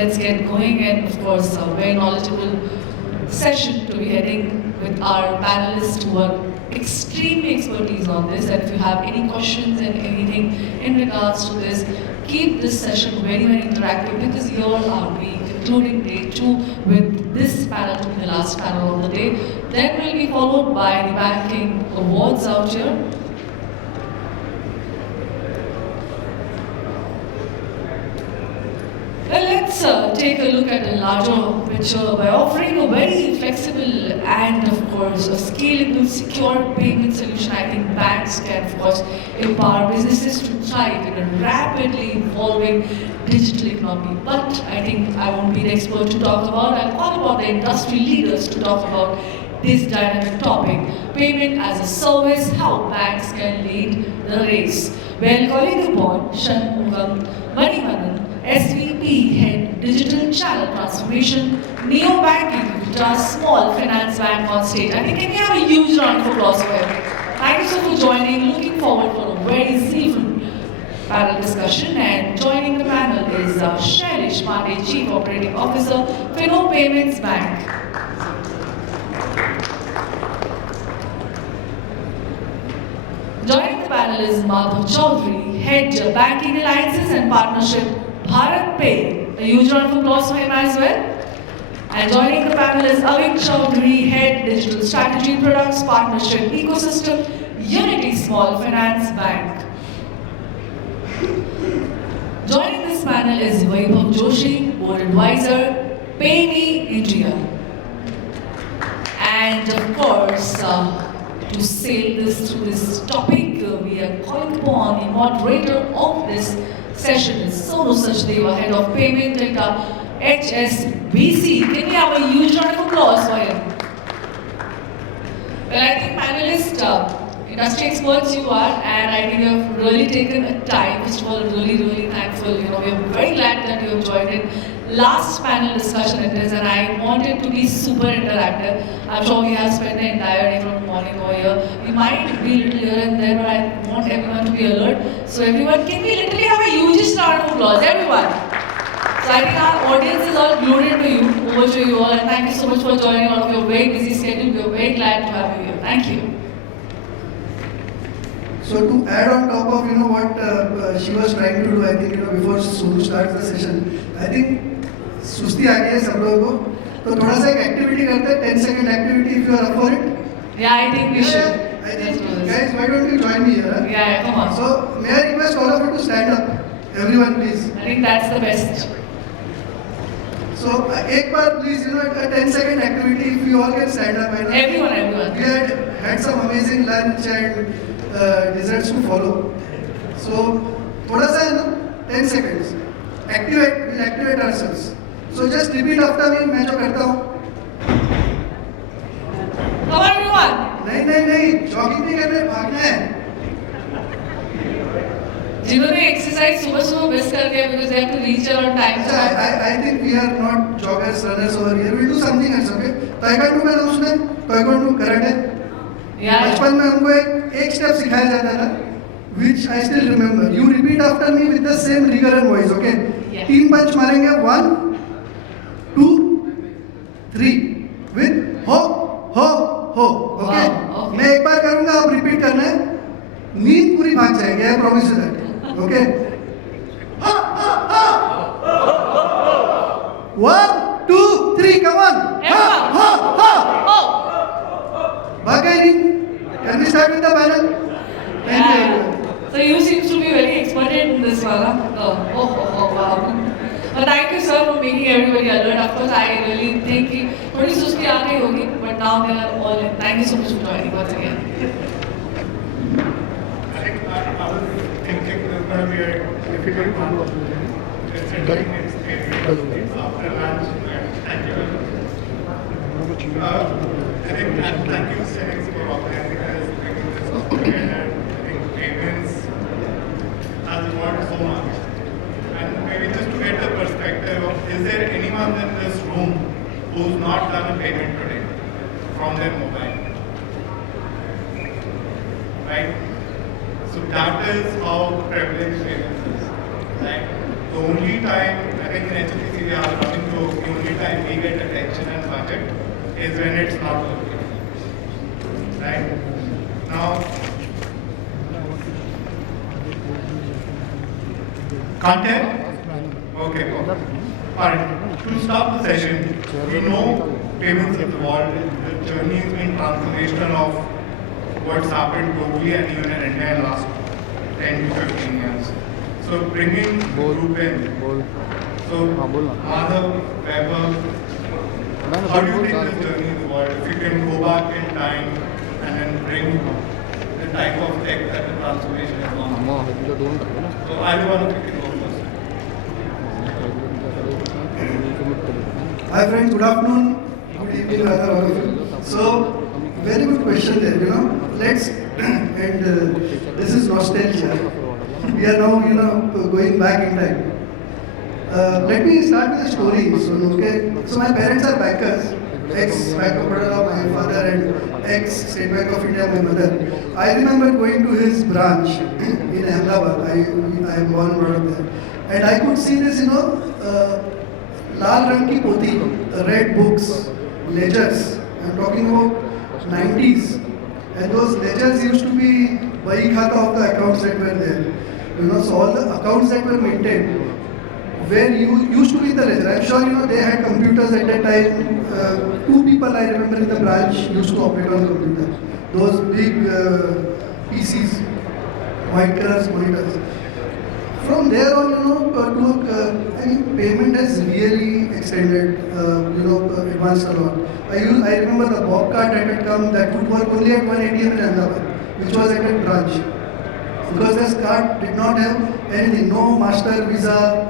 let's get going, and of course, a very knowledgeable session to be heading with our panelists who are extremely expertise on this. And if you have any questions and anything in regards to this, keep this session very, very interactive, because here are we concluding day 2 with this panel to be the last panel of the day. Then will be followed by the banking awards out here. Well, let's take a look at a larger picture by offering a very flexible and, of course, a scalable, secure payment solution. I think banks can, of course, empower businesses to thrive in a rapidly evolving digital economy. But I think I won't be the expert to talk about. I'll call upon the industry leaders to talk about this dynamic topic, payment as a service, how banks can lead the race. Well, calling upon Shanmugam, Manivannan, SVP, Head Digital Channel Transformation, Neo Banking, Equitas Small Finance Bank on stage. I think can we have a huge round of applause for him? Thank you so much for joining. Looking forward for a very zealful panel discussion. And joining the panel is Shailesh, Pandey, Chief Operating Officer, Fino Payments Bank. Joining the panel is Madhav Choudhuri, Head Banking Alliances and Partnership, Bharat Pay. A huge round of applause for him as well. And joining the panel is Aveek Choudhury, Head Digital Strategy Products, Partnership Ecosystem, Unity Small Finance Bank. Joining this panel is Vaibhav Joshi, Board Advisor, PayMe India. And of course, to sail this through this topic, we are calling upon the moderator of this session is Sonu Sachdeva, Head of Payment at HSBC. Can we have a huge round of applause for him? Well, I think panelists, industry experts you are, and I think you have really taken a time. First of all, really thankful. We are very glad that you have joined in. Last panel discussion it is, and I want it to be super interactive. I'm sure we have spent the entire day from morning over here. We might be a little here and there, but I want everyone to be alert. So everyone, can we literally have a huge round of applause, everyone? So I think our audience is all glued into you, over to you all, and thank you so much for joining out of your very busy schedule. We are very glad to have you here. Thank you. So to add on top of what she was trying to do, I think before Sunu starts the session, I think सुस्ती आ गई है सब लोगों को, तो थोड़ा सा एक एक्टिविटी करते हैं, 10 second activity if you are up for it. Yeah, I think we should. I think guys, why don't you join me here? Yeah, come on. So may I request all of you to stand up, everyone please. I think that's the best. So एक बार please, a 10 second activity if you all can stand up. Everyone. We had some amazing lunch and desserts to follow. So थोड़ा सा 10 seconds. We'll activate ourselves. So just repeat after me, मैं जो करता हूँ. Come on, everyone. नहीं, jogging नहीं करना है, भागना है. जिन्होंने exercise सुबह मिस कर दिया because they have to reach on time. I think we are not joggers, runners over here. We'll do something else, okay? Taekwondo में नाम सुने? Taekwondo, karate. Yeah. बचपन में हमको एक step सिखाया जाता था, which I still remember. You repeat after me with the same rigor and voice, okay? Yeah. 3 punch मारेंगे, 1, 2, 3 with ho, okay? Wow, okay. मैं एक बार करूँगा, आप repeat करना है. नींद पूरी भाग जाएगी, I promise you that, okay? 1, 2, 3, come on! भाग गई नींद. Can we start with the panel? Thank you. So you seem to be very expert in this one. Wow. But thank you, sir, for making everybody alert. Of course, I really think थोड़ी सुस्ती आ गई होगी, but now they are all in. Thank you so much for joining once again. I think I was thinking there's going to be a difficult one. It's after lunch. Thank you. I think thank you, Shanmugam, for organizing this. Payments has evolved so much, and maybe just to get the perspective of, is there anyone in this room who's not done a payment today from their mobile? Right? So that is how prevalent payments is. Right? The only time, I think in HSBC we have budget is when it's not working. Right? Now, content? Okay. Alright. To stop the session, we know payments have evolved. The journey has been transformational of what's happened globally and even in India in the last 10 to 15 years. So bringing the group in. So Madhav, Vaibhav, how do you think this journey has evolved? If you can go back in time and then bring the type of tech that the transformation has gone through. So I want to pick it up first. Hi friends, good afternoon, good evening, rather all of you. So, very good question there, Let's, and this is nostalgia. We are now, going back in time. Let me start with a story. So my parents are bankers, ex-Bank of Baroda, my father, and ex-State Bank of India, my mother. I remember going to his branch in Ahmedabad. I am born and brought up there. And I could see this, Lal Rang ki poti, red books, ledgers. I'm talking about 90s. And those ledgers used to be Bahi Khata of the accounts that were there. So all the accounts that were maintained where you used to be the ledger. I'm sure they had computers at that time. Two people I remember in the branch used to operate on computers. Those big PCs, white color monitors. From there on, payment has really extended, advanced a lot. I remember the bob card that had come that would work only at one ATM in Ahmedabad, which was at a branch. Because this card did not have anything, no Master, Visa,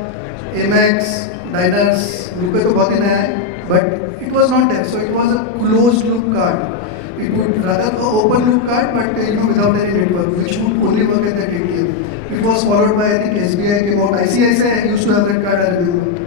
Amex, Diners, Rupe to bahut hi naya hai, but it was not there. So it was a closed loop card. It would rather an open loop card, but without any network, which would only work at that ATM. It was followed by, I think, SBI came out. ICICI used to have that card, I remember.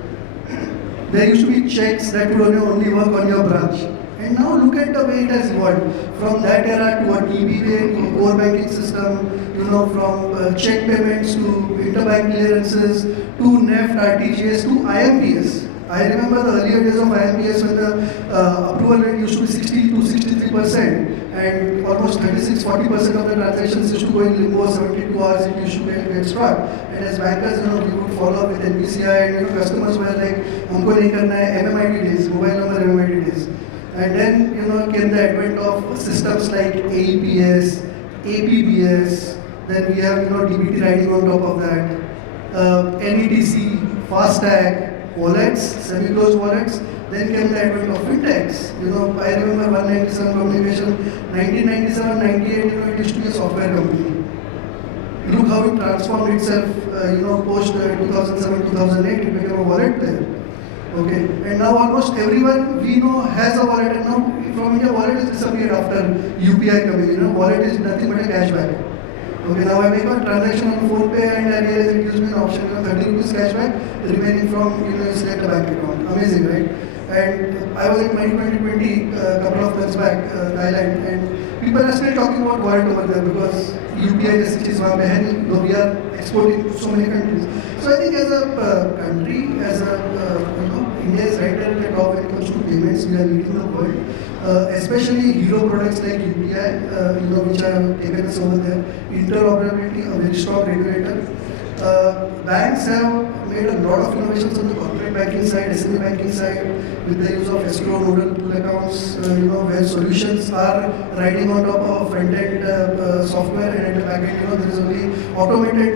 There used to be checks that would only work on your branch. And now look at the way it has evolved. From that era to a TBPay, to a core banking system, from check payments to interbank clearances, to NEFT, RTGS, to IMPS. I remember the earlier days of IMPS when the approval rate used to be 60 to 63%, and almost 36-40% of the transactions used to go in limbo, 72 hours it used to get struck. And as bankers, we would follow up with NPCI, and customers were like, "Humko nahi karna hai," MMID days, mobile number MMID days. And then came the advent of systems like AEPS, APBS. Then we have DBT riding on top of that, NETC, FASTag, wallets, semi-closed wallets. Then came the advent of fintechs. I remember 197 Communication, 1997-98. It used to be a software company. Look how it transformed itself. Post 2007-2008, it became a wallet player. Okay, and now almost everyone we know has a wallet, and now from India wallet has disappeared after UPI coming. Wallet is nothing but a cashback. Okay, now I make a transaction on PhonePe and I realize it gives me an option, 30 rupees cashback, remaining from you select a bank account. Amazing, right? And I was at Money 2020 a couple of months back, Thailand, and people are still talking about wallet over there because UPI जैसी चीज वहाँ पे है नहीं, though we are exporting to so many countries. So I think as a country, as a India is right at the top when it comes to payments. We are leading the world, especially hero products like UPI, which have taken us over there. Interoperability, a very strong regulator. Banks have made a lot of innovations on the corporate banking side, SME banking side, with the use of escrow, nodal pool accounts, where solutions are riding on top of front-end software, and at the back end, there is only automated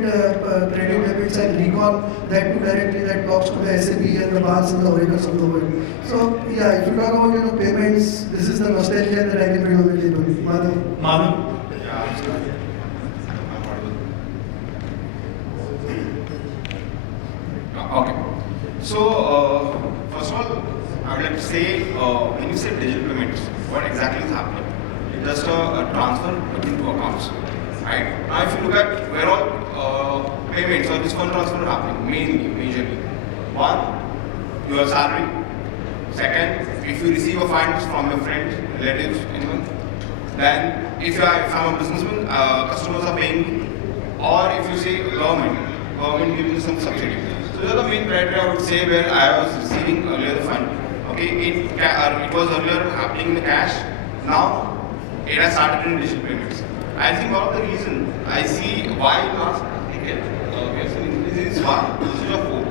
credit debits and recall that talks to the SAP and the BANs and the Oracles of the world. So, yeah, if you talk about payments, this is the nostalgia that I can bring on the table. Madhav. Okay. So, first of all, I would like to say, when you say digital payments, what exactly is happening? It's just a transfer between two accounts, right? Now, if you look at where all payments or this fund transfer are happening, majorly. One, your salary. Second, if you receive a fund from your friends, relatives, anyone. Then, if I'm a businessman, customers are paying me. Or if you say government gives me some subsidy. So those are the main criteria I would say where I was receiving earlier the fund. okay, it was earlier happening in the cash. Now it has started in digital payments. I think one of the reasons I see why last decade we have seen increase is one, usage of phone,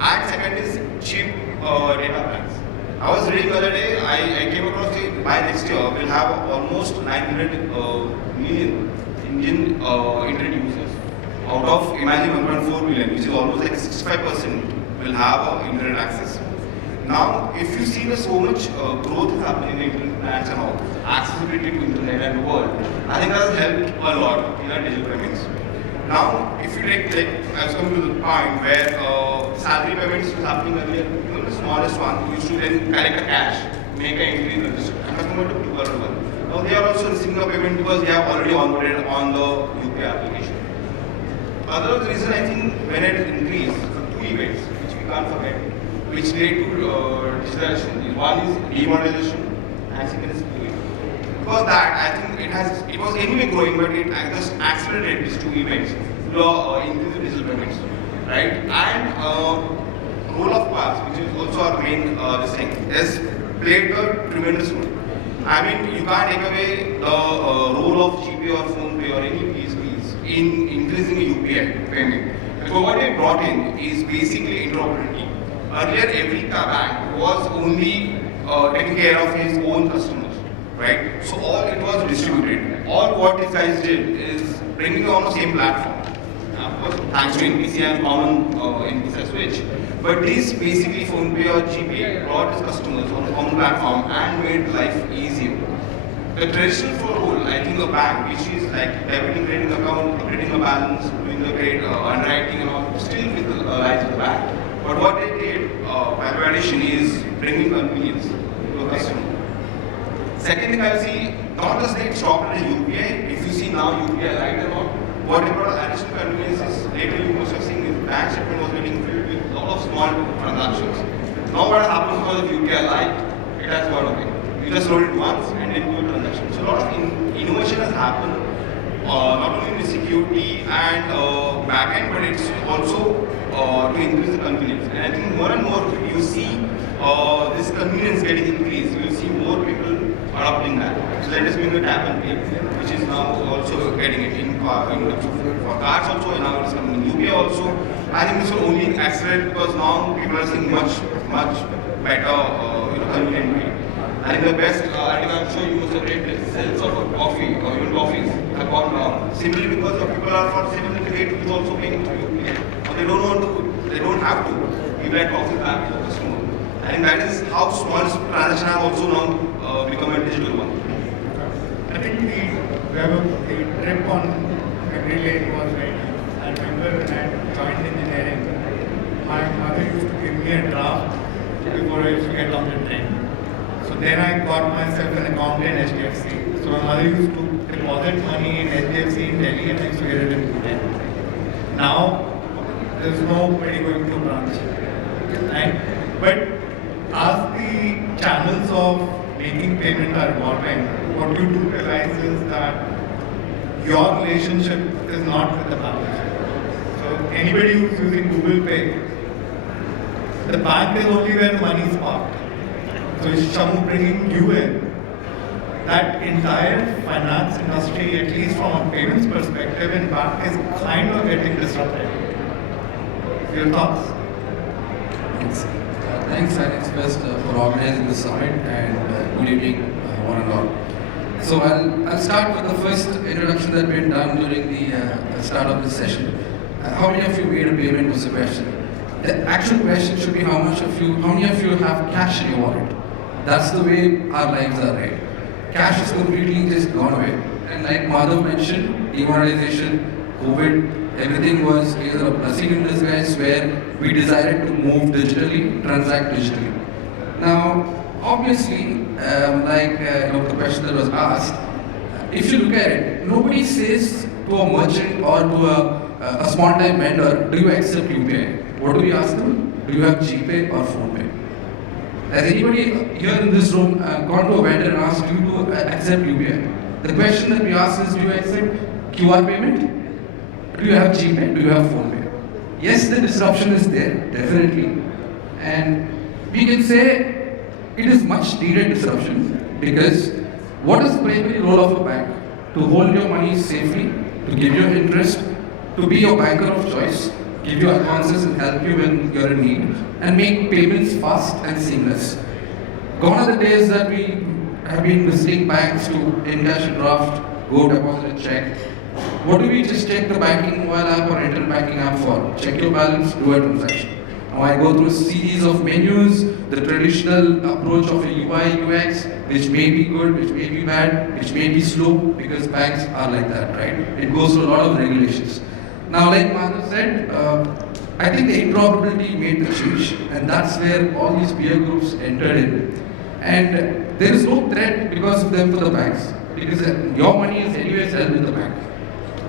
and second is cheap data plans. I was reading the other day, I came across by next year we'll have almost 900 million Indian internet users. Out of, imagine 1.4 million, which is almost like 65% will have internet access. Now, if you see so much growth is happening in internet plans and all, accessibility to internet and the world, I think that has helped a lot in our digital payments. Now, if you take, I was coming to the point where salary payments was happening earlier, the smallest one, used to then collect a cash, make an entry in the register, and customer to $2 one. Now, they are also receiving a payment because they have already onboarded on the UPI application. Other reason, I think, when it increased, two events, which we can't forget, which led to digitalization. One is demonetization, and second is COVID. Because that, I think it was anyway growing, but it just accelerated these two events to increase the digital payments, right? And role of cards, which is also our main this thing, has played a tremendous role. I mean, you can't take away the role of GPay or PhonePe or any PSPs in increasing the UPI payment. So what they brought in is basically interoperability. Earlier, every bank was only taking care of his own customers, right? So all it was distributed. All what these guys did is bringing it on the same platform. Of course, thanks to NPC and common NPC switch. But this basically PhonePe or GPay brought his customers on the common platform and made life easier. The traditional role, I think, a bank, which is like debiting credit account, creating a balance, doing the credit underwriting and all, still with the lies of the bank. But what they did, value addition, is bringing convenience to a customer. Second thing I see, not just they stopped at UPI. If you see now UPI Lite and all, what they brought additional convenience is later you must have seen the bank statement was getting filled with a lot of small transactions. Now what happens because of UPI Lite, it has gone away. You just load it once and then do a transaction. So a lot of innovation has happened, not only in the security and backend, but it's also to increase the convenience. And I think more and more you see this convenience getting increased. You will see more people adopting that. So let us bring the tap and pay, which is now also getting it in terms of for cards also, and now it's coming in UPI also. I think this will only accelerate because now people are seeing much better convenient way. I think the best, I think I'm sure you must have read the sales of coffee or even coffees have gone down. Simply because the people are for saving the rate is also paying through UPI. Or they don't want to, they don't have to give that coffee back to the customer. I think that is how small transaction have also now become a digital one. I think the trip on memory lane was very nice. I remember when I joined engineering, my mother used to give me a draft before I used to get on the train. So then I got myself an account in HDFC. So my mother used to deposit money in HDFC in Delhi and I used to get it in Pune. Now, there's nobody going to branch. Right? But as the channels of making payment are evolving, what you do realize is that your relationship is not with the bank. So anybody who's using Google Pay, the bank is only where money is parked. So is Shammu bringing you in? That entire finance industry, at least from a payments perspective, in fact, is kind of getting disrupted. Your thoughts? Thanks. Thanks, Alex Best, for organizing the summit, and good evening, one and all. So I'll start with the first introduction that we had done during the start of this session. How many of you made a payment was the question. The actual question should be how many of you have cash in your wallet? That's the way our lives are, right? Cash is completely just gone away. And like Madhav mentioned, demonetization, COVID, everything was either a blessing in disguise where we decided to move digitally, transact digitally. Now, obviously, the question that was asked, if you look at it, nobody says to a merchant or to a small-time vendor, do you accept UPI? What do we ask them? Do you have GPay or PhonePe? Has anybody here in this room gone to a vendor and asked you to accept UPI? The question that we ask is, do you accept QR payment? Do you have GPay? Do you have PhonePe? Yes, the disruption is there, definitely. And we can say it is much needed disruption because what is the primary role of a bank? To hold your money safely, to give you interest, to be your banker of choice, give you advances and help you when you're in need, and make payments fast and seamless. Gone are the days that we have been visiting banks to encash a draft, go deposit a check. What do we just check the banking mobile app or internet banking app for? Check your balance, do a transaction. Now I go through a series of menus, the traditional approach of a UI, UX, which may be good, which may be bad, which may be slow, because banks are like that, right? It goes through a lot of regulations. Now, like Madhav said, I think the interoperability made the change, and that's where all these peer groups entered in. And there is no threat because of them for the banks, because your money is anyways held with the bank.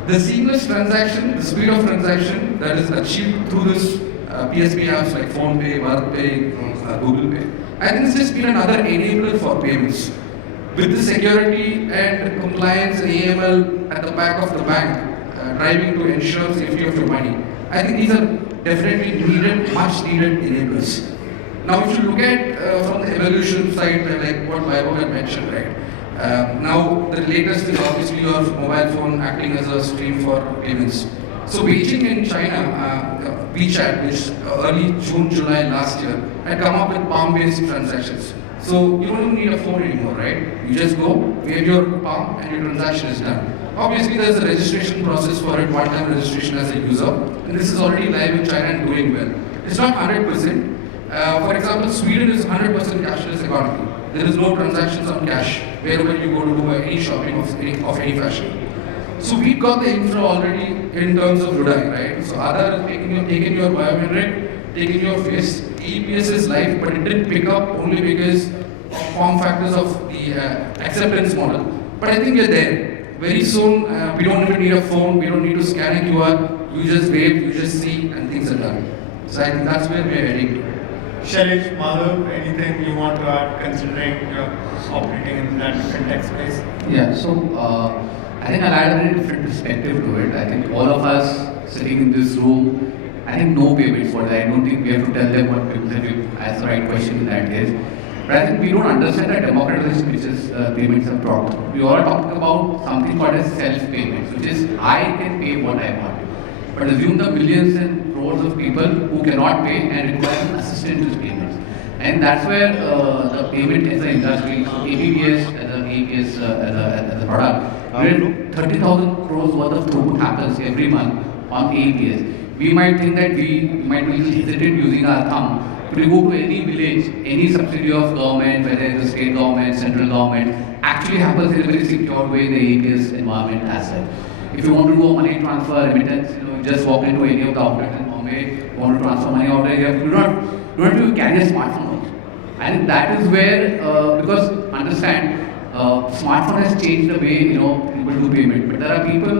The seamless transaction, the speed of transaction that is achieved through this PSP apps like PhonePe, Bharat, Google Pay, I think it's just been another enabler for payments. With the security and compliance and AML at the back of the bank, driving to ensure safety of your money, I think these are definitely needed, much needed enablers. Now, if you look at from the evolution side, like what Vaibhav had mentioned, right? Now, the latest is obviously your mobile phone acting as a stream for payments. So, Beijing in China, WeChat, which early June, July last year, had come up with palm-based transactions. So, you don't even need a phone anymore, right? You just go, wave your palm, and your transaction is done. Obviously, there's a registration process for it, one-time registration as a user, and this is already live in China and doing well. It's not 100%. For example, Sweden is 100% cashless economy. There is no transactions on cash wherever you go to do any shopping of any fashion. So we've got the infra already in terms of Choudhary, right? So Aadhaar has taken your biometric, taken your face. EPS is live, but it didn't pick up only because of form factors of the acceptance model. But I think we're there. Very soon, we don't even need a phone, we don't need to scan a QR. You just wave, you just see, and things are done. So I think that's where we're heading to. Shailesh, Madhav, anything you want to add considering you're operating in that fintech space? Yeah, so I think I'll add a very different perspective to it. I think all of us sitting in this room, I think know payments for that. I don't think we have to tell them what people have asked the right question in that case. But I think we don't understand the democratization which is payments have brought. We all talked about something called as self-payments, which is I can pay what I want. But assume the millions and crores of people who cannot pay and require an assistant to payments. And that's where the payment as an industry, so APBS as a product, 30,000 crores worth of throughput happens every month on APBS. We might think that we might be hesitant using our thumb. If you go to any village, any subsidy of government, whether it's the state government, central government, actually happens in a very secure way in the APS environment as such. If you want to do a money transfer, remittance, you just walk into any of the outlets in Mumbai, you want to transfer money out there, you don't have to carry a smartphone also. I think that is where, because understand, smartphone has changed the way people do payment. But there are people,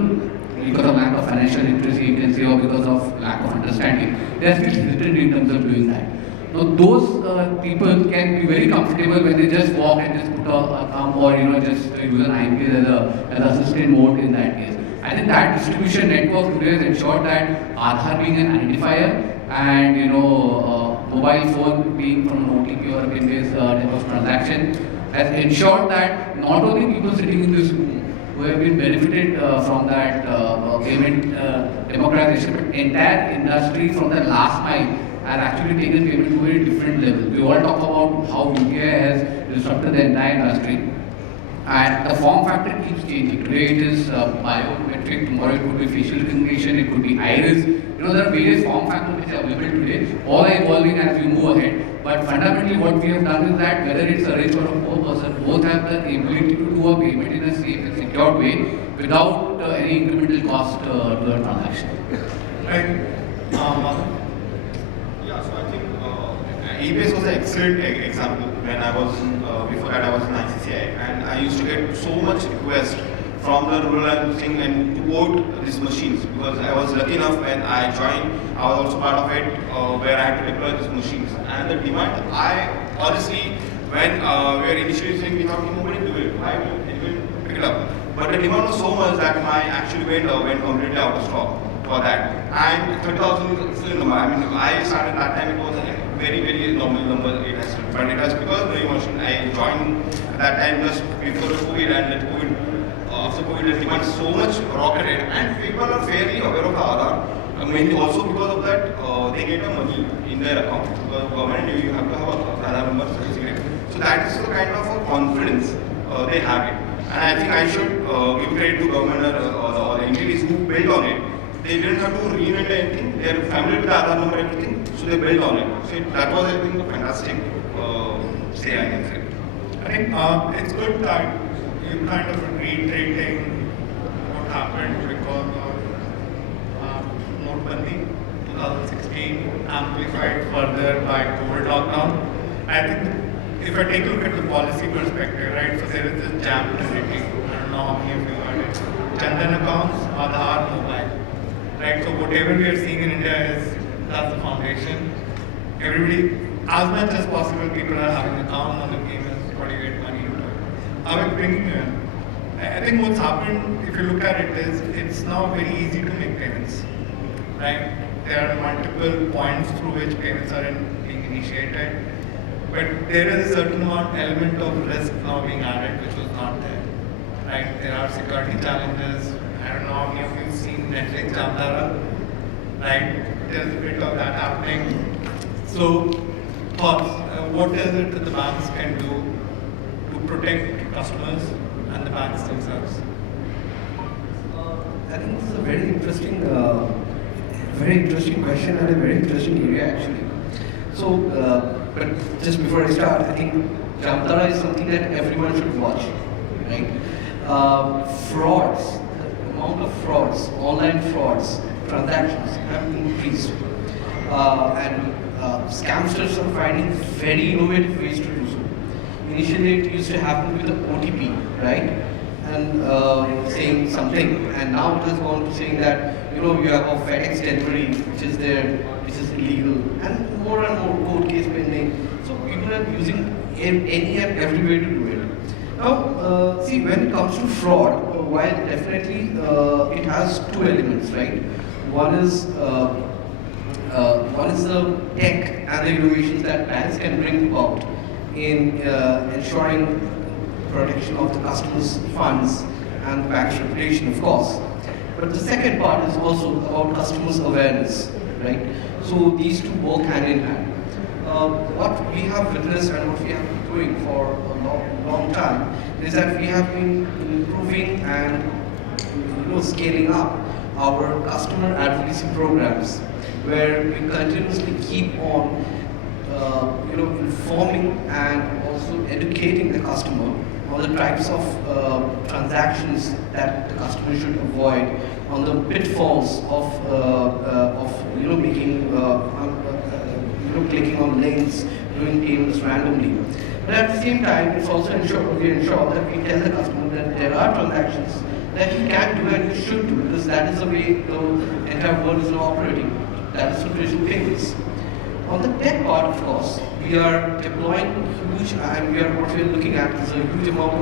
because of lack of financial literacy, you can say, or because of lack of understanding, they are still hesitant in terms of doing that. Now, those people can be very comfortable when they just walk and just put a thumb or just use an IPS as an assistant mode in that case. I think that distribution network today has ensured that Aadhaar being an identifier and mobile phone being from an OTP or a PIN-based type of transaction has ensured that not only people sitting in this room who have been benefited from that payment democratization, but entire industry from the last mile have actually taken payment to a very different level. We all talk about how UPI has disrupted the entire industry. And the form factor keeps changing. Today it is biometric, tomorrow it could be facial recognition, it could be iris. There are various form factors which are available today, all are evolving as we move ahead. But fundamentally what we have done is that whether it's a rich or a poor person, both have the ability to do a payment in a safe and secure way without any incremental cost to the transaction. Right. Yeah, so I think ABS was an excellent example. When I was before that I was in ICCI, and I used to get so much request from the rural thing and to vote these machines, because I was lucky enough when I joined, I was also part of it where I had to deploy these machines. And the demand, I honestly, when we were initially saying we thought nobody will do it, why will anyone pick it up? But the demand was so much that my actual went completely out of stock for that. And 30,000 number, I started that time, it was a very, very normal number, but it has become very much that time just before COVID, and then COVID, after COVID, the demand so much rocketed, and people are fairly aware of the Aadhaar. Mainly also because of that, they get a money in their account. Because government, you have to have a Aadhaar number, so that is the kind of a confidence they have it. And I think I should give credit to government or the entities who built on it. They didn't have to reinvent anything. They are familiar with the Aadhaar number and everything, so they built on it. So that was, I think, a fantastic say, I can say. I think it's good that you're kind of reiterating what happened because of Notebandi 2016, amplified further by COVID lockdown. I think if I take a look at the policy perspective, right, so there is this jam trinity. I don't know how many of you heard it. Chandan accounts, Aadhaar, mobile. Right, so whatever we are seeing in India that's the foundation. Everybody, as much as possible, people are having account on the payments, what do you get money into it. Aveek, bringing you in. I think what's happened, if you look at it, is it's now very easy to make payments. Right? There are multiple points through which payments are being initiated. But there is a certain element of risk now being added, which was not there. Right? There are security challenges. I don't know how many of you have seen Netflix Jamdara, right? There's a bit of that happening. So, thoughts, what is it that the banks can do to protect customers and the banks themselves? I think this is a very interesting question and a very interesting area actually. So, but just before I start, I think Jamdara is something that everyone should watch, right? Frauds. Amount of frauds, online frauds, transactions have increased, and scamsters are finding very innovative ways to do so. Initially, it used to happen with the OTP, right, and saying something, and now it has gone to saying that you have a FedEx delivery, which is there, which is illegal, and more court case pending. So people are using any and every way to do it. Now, see, when it comes to fraud, while definitely it has two elements, right? One is the tech and the innovations that banks can bring about in ensuring protection of the customer's funds and the bank's reputation, of course. But the second part is also about customers' awareness, right? So these two work hand in hand. What we have witnessed and what we have been doing for a long time is that we have been improving and scaling up our customer advocacy programs, where we continuously keep on informing and also educating the customer on the types of transactions that the customer should avoid, on the pitfalls of making clicking on links, doing payments randomly. But at the same time, it's also we ensure that we tell the customer that there are transactions that you can do and you should do, because that is the way the entire world is now operating. That is through digital payments. On the tech part, of course, we are deploying huge, and what we are looking at is a huge amount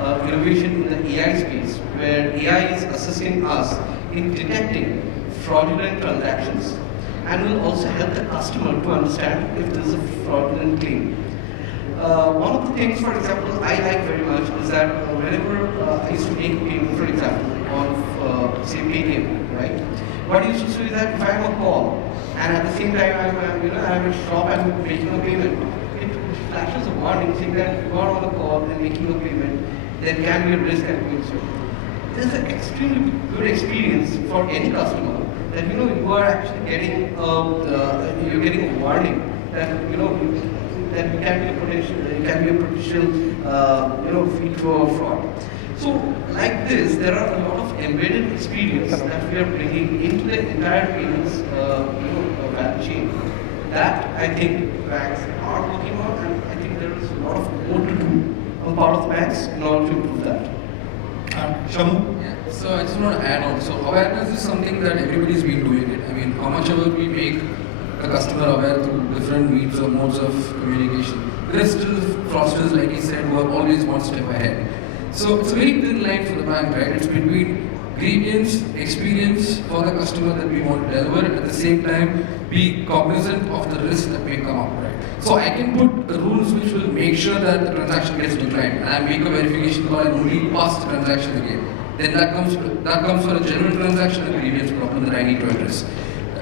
of innovation in the AI space, where AI is assisting us in detecting fraudulent transactions, and will also help the customer to understand if there is a fraudulent claim. One of the things, for example, I like very much is that whenever I used to make a payment, for example, on say PayMe, right? What I used to do is that if I have a call and at the same time I'm at a shop and making a payment, it flashes a warning saying that if you are on a call and making a payment, there can be a risk at doing so. This is an extremely good experience for any customer that you are actually getting you're getting a warning that that you can be a potential feed to a fraud. So like this, there are a lot of embedded experience that we are bringing into the entire payments value chain. That I think banks are working on, and I think there is a lot of more to do on part of the banks in order to improve that. Shammu? Yeah. So I just want to add on. So awareness is something that everybody's been doing it. I mean, how much ever we make a customer aware through different means or modes of communication, there are still fraudsters, like he said, who are always one step ahead. So it's a very thin line for the bank, right? It's between grievance, experience for the customer that we want to deliver, and at the same time be cognizant of the risk that may come up, right? So I can put the rules which will make make sure that the transaction gets declined, and I make a verification call and only pass the transaction again, then that comes for a genuine transaction and grievance problem that I need to address.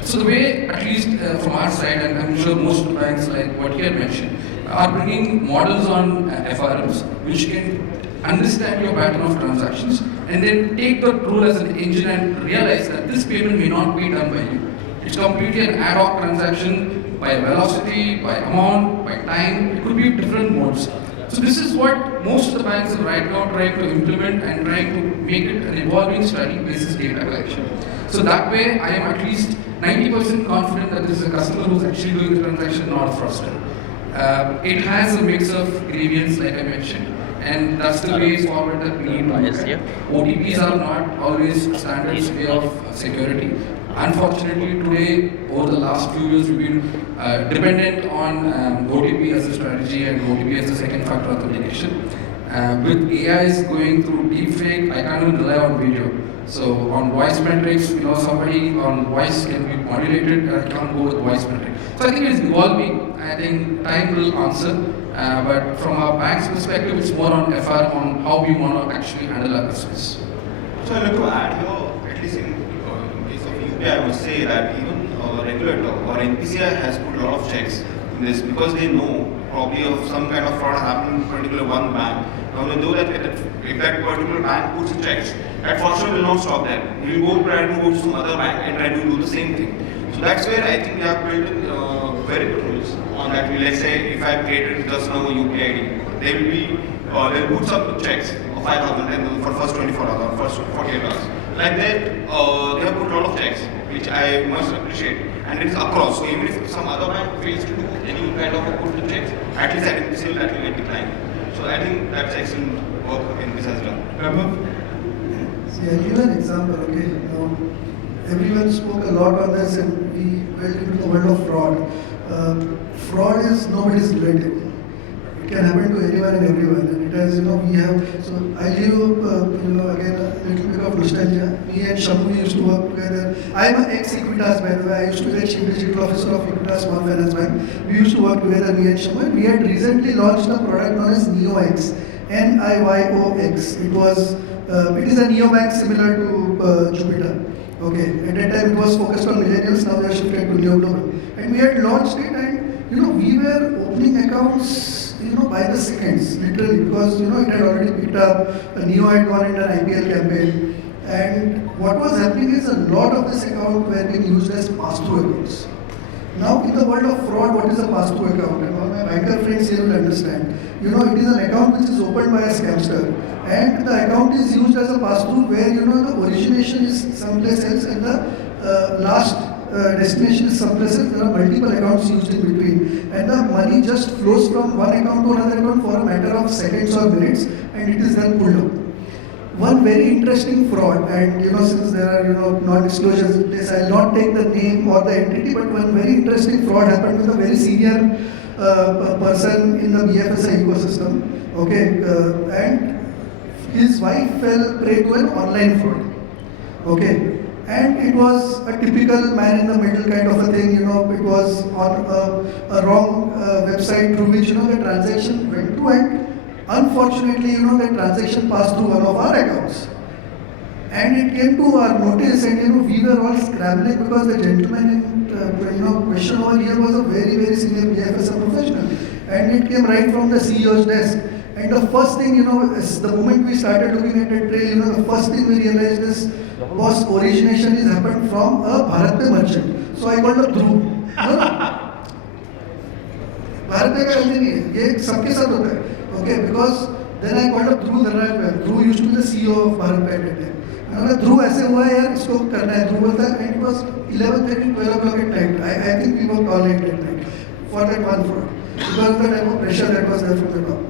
So the way, at least from our side, and I'm sure most of the banks, like what he had mentioned, are bringing models on FRMs which can understand your pattern of transactions and then take the rule as an engine and realize that this payment may not be done by you. It's completely an ad hoc transaction by velocity, by amount, by time. It could be different modes. So this is what most of the banks are right now trying to implement and trying to make it an evolving study basis data collection. So that way, I am at least 90% confident that this is a customer who's actually doing the transaction, not a fraudster. It has a mix of grievance, like I mentioned, and that's the way forward that we need to look at. OTPs are not always a standard way of security. Unfortunately, today, over the last few years, we've been dependent on OTP as a strategy and OTP as a second factor authentication. With AIs going through deepfake, I can't even rely on video. So on voice metrics, somebody on voice can be modulated, I can't go with voice metric. So I think it's evolving. I think time will answer. But from our bank's perspective, it's more on FR, on how we want to actually handle our customers. So I'd like to add here, at least in case of UPI, I would say that even regulator or NPCI has put a lot of checks in this because they know probably of some kind of fraud happening in particular one bank. Now they know that if that particular bank puts checks, that for sure will not stop there. He will try to go to some other bank and try to do the same thing. So that's where I think we have built in very good rules on that. Let's say if I created just now a UPI ID, they will be they'll put some checks of 5,000 and for first 24 hours or first 48 hours. Like that, they have put a lot of checks, which I must appreciate. And it is across. So even if some other bank fails to do any kind of put the checks, at least I think still that will get declined. So I think that's excellent work in this as well. See, I'll give an example, okay? Now, everyone spoke a lot on this and we went into the world of fraud. Fraud is nobody's relative. It can happen to anyone and everyone. And it has, we have, so I'll give you, again, a little bit of nostalgia. Me and Shammu used to work together. I'm an ex-Equitas, by the way. I used to be the Chief Digital Officer of Equitas Small Finance Bank. We used to work together, me and Shammu. And we had recently launched a product known as NIOX. NIYOX. It is a neobank similar to Jupiter. Okay, at that time it was focused on millennials, now they are shifted to neo global. And we had launched it and, we were opening accounts, by the seconds, literally, because, it had already picked up, Neo had gone into an IPL campaign. And what was happening is a lot of this account were being used as pass-through accounts. Now, in the world of fraud, what is a pass-through account? And all my banker friends here will understand. It is an account which is opened by a scamster. And the account is used as a pass-through where, the origination is someplace else and the last destination is someplace else. There are multiple accounts used in between. And the money just flows from one account to another account for a matter of seconds or minutes and it is then pulled out. One very interesting fraud, and since there are non-disclosures in place, I will not take the name or the entity, but one very interesting fraud happened with a very senior person in the BFSI ecosystem. Okay, and his wife fell prey to an online fraud. Okay, and it was a typical man in the middle kind of a thing. It was on a wrong website through which the transaction went to, and unfortunately, the transaction passed through one of our accounts. And it came to our notice and, we were all scrambling because the gentleman in question over here was a very, very senior BFSI professional. And it came right from the CEO's desk. And the first thing, is the moment we started looking at the trail, the first thing we realized is, was origination is happened from a Bharat Pay merchant. So I called up Dhruv. Bharat Pay का गलती नहीं है, ये सबके साथ होता है. Okay, because then I called up Dhruv. Dhruv used to be the CEO of Bharat Pay at that time. Dhruv ऐसे हुआ है यार, इसको करना है. Dhruv बोलता है, and it was 11:30, 12 o'clock at night. I think we worked all night at night for that one fraud. Because the type of pressure that was there from the top.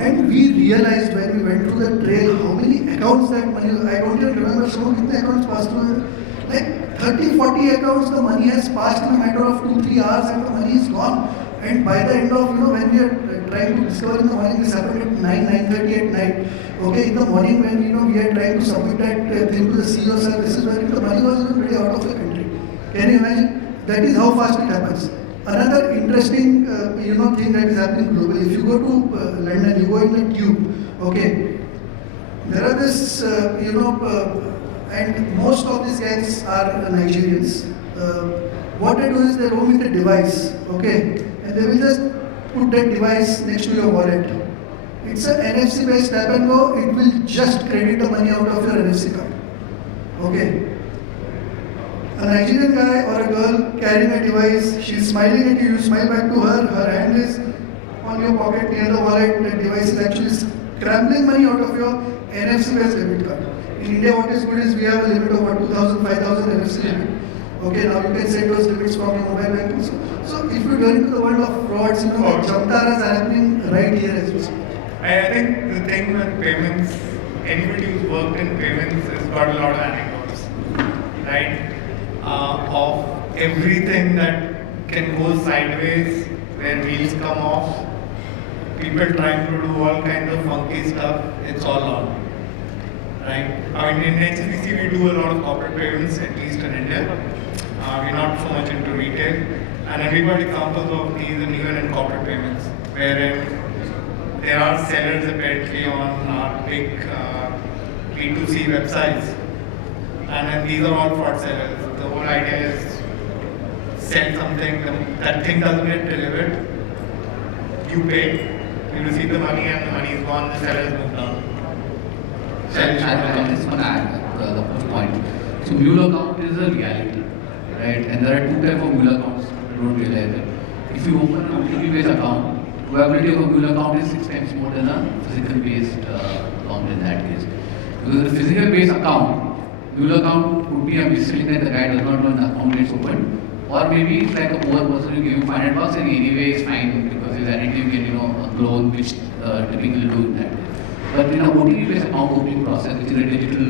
And we realized when we went through the trail how many accounts that money, I don't even remember how many accounts passed through. Like 30, 40 accounts, the money has passed in a matter of 2-3 hours and the money is gone. And by the end of, when we are trying to discover in the morning, this happened at 9:30 at night. Okay, in the morning when, we are trying to submit that thing to the CEO, sir, this is where the money was even pretty out of the country. Can you imagine? That is how fast it happens. Another interesting, thing that is happening globally. If you go to London, you go in the tube. Okay, there are this, and most of these gangs are Nigerians. What they do is they roam with a device. Okay, and they will just put that device next to your wallet. It's an NFC based tap and go. It will just credit the money out of your NFC card. Okay. A Nigerian guy or a girl carrying a device, she's smiling at you, you smile back to her, her hand is on your pocket near the wallet, the device is actually scrambling money out of your NFC based debit card. In India, what is good is we have a limit of 2,000, 5,000 NFC limit. Okay, now you can set those limits from your mobile banking. So if you go into the world of frauds, Jamtaras are happening right here as well. I think the thing with payments, anybody who's worked in payments has got a lot of anecdotes, right? Of everything that can go sideways, where wheels come off, people trying to do all kinds of funky stuff, it's all on. Right? I mean, in HSBC we do a lot of corporate payments, at least in India. We're not so much into retail, and everybody examples of these, and even in corporate payments, wherein there are sellers apparently on big B2C websites, and then these are all fraud sellers. The whole idea is sell something, that thing doesn't get delivered, you pay, you receive the money, and the money is gone, the seller has moved on. I just want to add the first point. So mule account is a reality, right? And there are two types of mule accounts. You don't realize it. If you open an OTP-based account, probability of a mule account is 6 times more than a physical-based account in that case. Because the physical-based account, mule account would be a mystery that the guy does not know the account is open. Or maybe it's like a poor person who give you $500 and anyway it's fine because his identity can, a loan which typically do in that. But in a OTP-based account opening process, which is a digital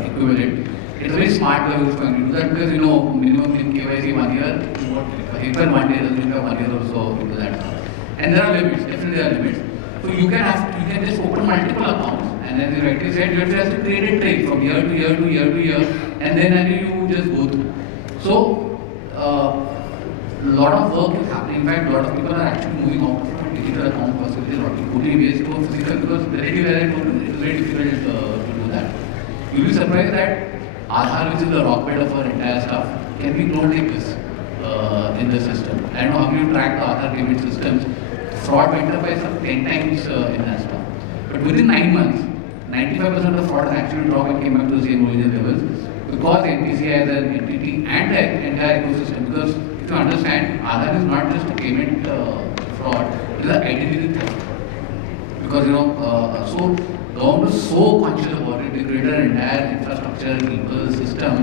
equivalent, it's a very smart way of going to do that because minimum in �KYC 1 year, April 1 day doesn't mean 1 year also into that. And there are limits, definitely there are limits. So you can just open multiple accounts, and as you rightly said, you have to create a trail from year to year to year to year, and then you just go through. So a lot of work is happening. In fact, a lot of people are actually moving out from digital account possibilities or OTP-based to physical because relatively where it is very difficult to do that. You'll be surprised that Aadhaar, which is the rockbed of our entire stuff, can be ignored like this in the system. I don't know how you track the Aadhaar payment systems. Fraud went up by some 10 times in that stuff. But within 9 months, 95% of the fraud actually dropped and came back to the same original levels because NPCI as an entity and the entire ecosystem. Because if you understand, Aadhaar is not just a payment fraud, it is an identity theft. Because so government is so conscious about it, they created an entire infrastructure, people, system,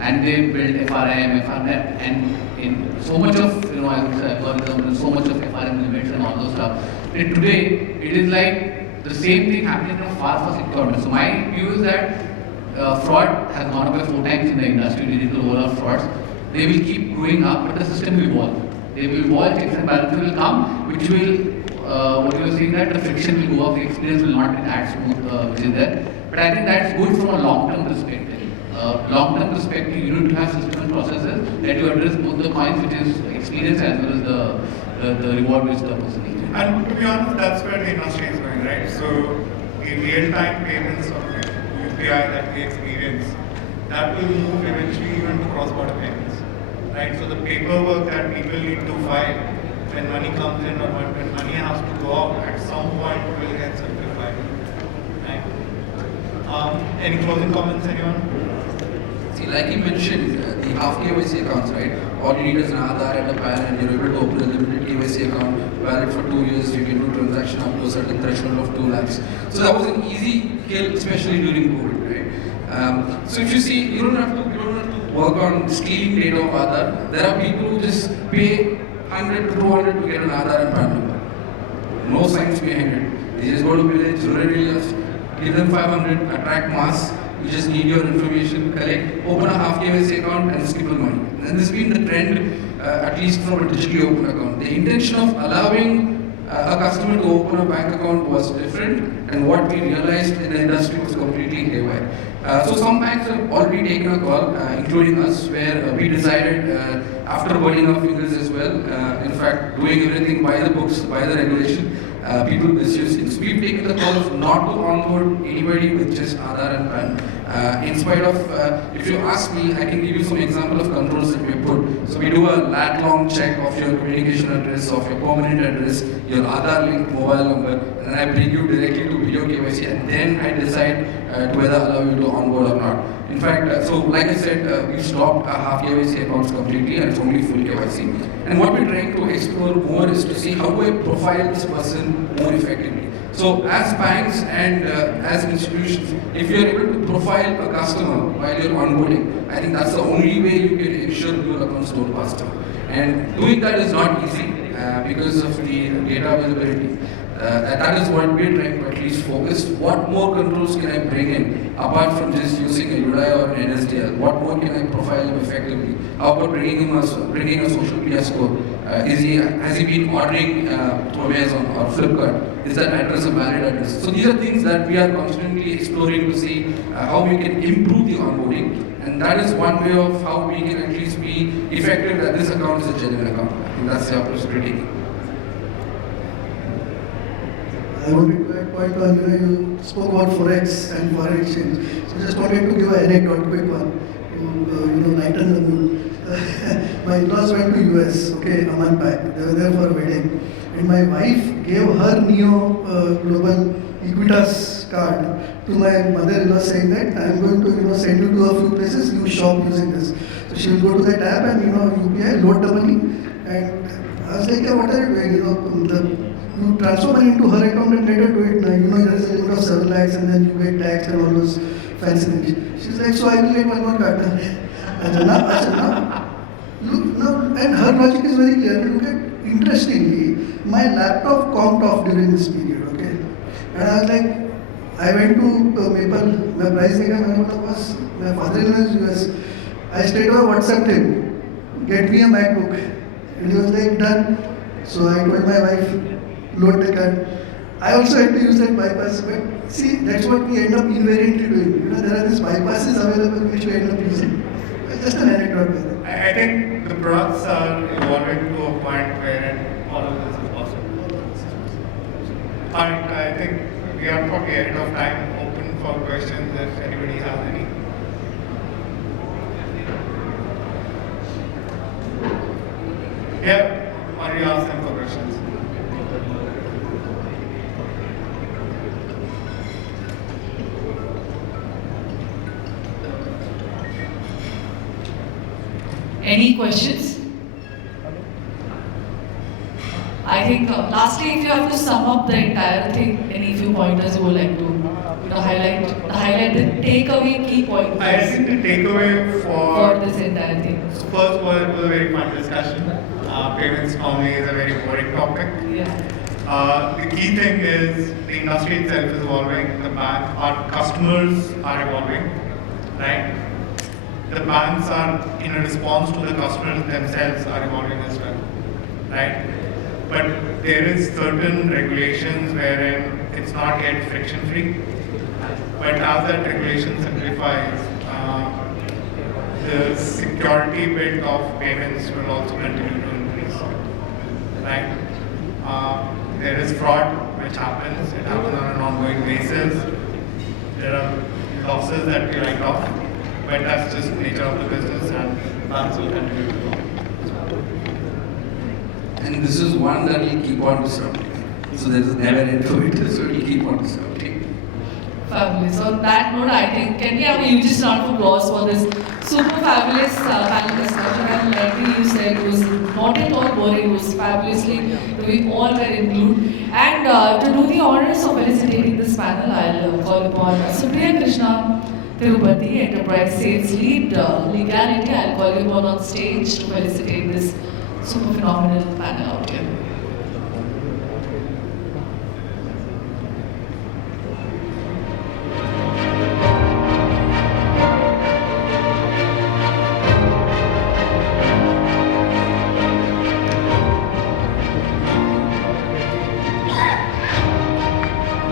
and they built FRM, FRM, and in so much of algorithm, so much of FRM limits and all those stuff. And today it is like the same thing happening in far secure. So my view is that fraud has gone up by 4 times in the industry, digital overall frauds. They will keep growing up, but the system will evolve. They will evolve, checks and balances will come, which will, what you were saying, that the friction will go up, the experience will not be that smooth, which is there. But I think that's good from a long-term perspective. Long-term perspective, you need to have system and processes that you address both the points, which is experience as well as the reward which the person needs. And to be honest, that's where the industry is going, right? So, in real-time payments or UPI that we experience, that will move eventually even to cross-border payments, right? So the paperwork that people need to file when money comes in or when money has to go out, at some point will get simplified, right? Any closing comments, anyone? See, like you mentioned, the half KYC accounts, right? All you need is an Aadhaar and a PAN, and you're able to open a limited KYC account, valid for 2 years. You can do transaction up to a certain threshold of 2 lakhs. So that was an easy kill, especially during COVID, right? So if you see, you don't have to work on stealing data of Aadhaar. There are people who just pay 100 to 200 to get an Aadhaar and PAN number. No science behind it. They just go to village, rural areas, give them 500, attract mass. You just need your information, collect, open a half KYC account and skip the money. And this has been the trend, at least from a digitally open account. The intention of allowing a customer to open a bank account was different, and what we realized in the industry was completely haywire. So some banks have already taken a call, including us, where we decided, after burning our fingers as well, in fact, doing everything by the books, by the regulation, people misusing. So we've taken the call of not to onboard anybody with just Aadhaar and PAN. In spite of, if you ask me, I can give you some example of controls that we put. So we do a lat long check of your communication address, of your permanent address, your Aadhaar linked mobile number, and I bring you directly to video KYC, and then I decide to whether allow you to onboard or not. In fact, so like I said, we stopped half KYC accounts completely, and it's only full KYC. And what we're trying to explore more is to see how do I profile this person more effectively. So as banks and as institutions, if you're able to profile a customer while you're onboarding, I think that's the only way you can ensure your account's don't faster. And doing that is not easy because of the data availability. That is what we're trying to at least focus. What more controls can I bring in apart from just using a UDI or an NSDL? What more can I profile him effectively? How about bringing a social media score? Has he been ordering through Amazon or Flipkart? Is that address a valid address? So these are things that we are constantly exploring to see how we can improve the onboarding. And that is one way of how we can at least be effective that this account is a genuine account. And that's the approach we're taking. I wanted to add point one, you spoke about Forex and foreign exchange. So just wanted to give an anecdote, quick one, to lighten the mood. My in-laws went to US, okay, a month back. They were there for a wedding. And my wife gave her Neo Global Equitas card to my mother-in-law saying that I'm going to send you to a few places, you shop using this. So she will go to that app and UPI, load the money. And I was like, yeah, what are you doing? You transfer money into her account and later do it. There is a limit of 7 lakhs and then you get taxed and all those fancy things. She's like, so I will get one more card. I said, no. And her logic is very clear. Look at, interestingly, my laptop comped off during this period, okay? And I was like, I went to Maple, my price was, my father-in-law is US. I straight away WhatsApped him, get me a MacBook. And he was like, done. So I told my wife, load the card. I also had to use that bypass, but see, that's what we end up invariantly doing. There are these bypasses available which we end up using. It's just an anecdote. I think the products are evolving to a point where all of this is possible. And I think we are probably ahead of time, open for questions if anybody has any. Yeah, or you ask them for questions. Any questions? I think lastly, if you have to sum up the entire thing, any few pointers you would like to highlight the takeaway key points. I think the takeaway for this entire thing. So first was a very fun discussion. Payments normally is a very boring topic. Yeah. The key thing is the industry itself is evolving. Our customers are evolving, right? The banks are, in a response to the customers themselves, are evolving as well, right? But there is certain regulations wherein it's not yet friction-free. But as that regulation simplifies, the security bit of payments will also continue to increase, right? There is fraud which happens. It happens on an ongoing basis. There are losses that we write off. But that's just the nature of the business, and banks will continue to grow. And this is one that will keep on disrupting. So there is never end to it, so it will keep on disrupting. Fabulous. On that note, I think, can we have a huge round of applause for this super fabulous panel discussion? And like you said, it was not at all boring, it was fabulously doing all were include. And to do the honors of felicitating this panel, I'll call upon Supriya Krishna Tirupati, Enterprise Sales Lead, Legality. I'll call you on stage to felicitate this super phenomenal panel out here.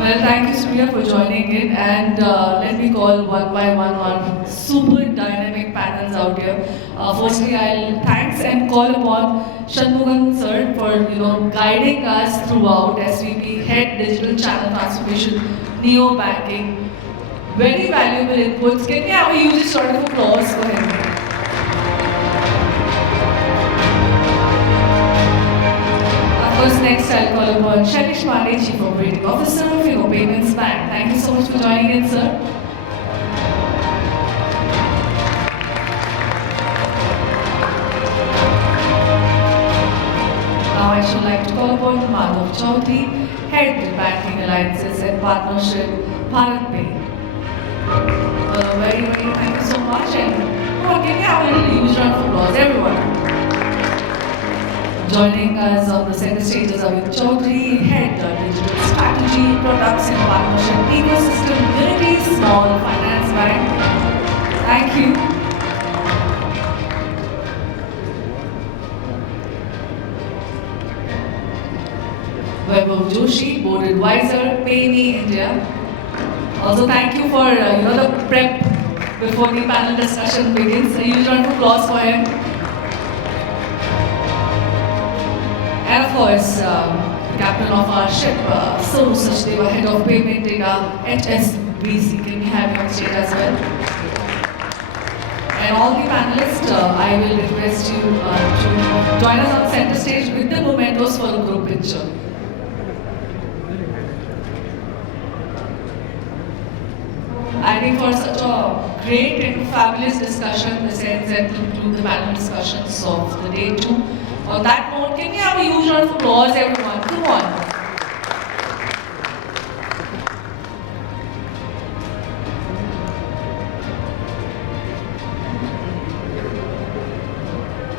Well, thank you, Surya, for joining in. And let me call one by one our super dynamic panels out here. Firstly, I'll thanks and call upon Shanmugam sir for guiding us throughout SVP Head Digital Channel Transformation, Neo Banking. Very valuable inputs. Can we have a huge sort of applause for him? Of course, next I'll call upon Shailesh Pandey, Chief Operating Officer of Fino Payments Bank. Thank you so much for joining in, sir. Now I should like to call upon Madhav Choudhary, Head Banking Alliances and Partnership, Bharat Pay. Very, very thank you so much. And can we have a little huge round of applause, everyone? Joining us on the center stage is Aveek Choudhury, Head Digital Strategy, Products and Partnership Ecosystem, Unity Small Finance Bank. Thank you. Vaibhav Joshi, Board Advisor, PayMe India. Also, thank you for the prep before the panel discussion begins. A huge round of applause for him. And of course, captain of our ship, Sonu Sachdeva, Head of Payment Data, HSBC. Can we have you on stage as well? And all the panelists, I will request you to join us on center stage with the mementos for a group picture. I think for such a great and fabulous discussion, this ends and conclude the panel discussions of the day too. On that note, can we have a huge round of applause, everyone? Come on.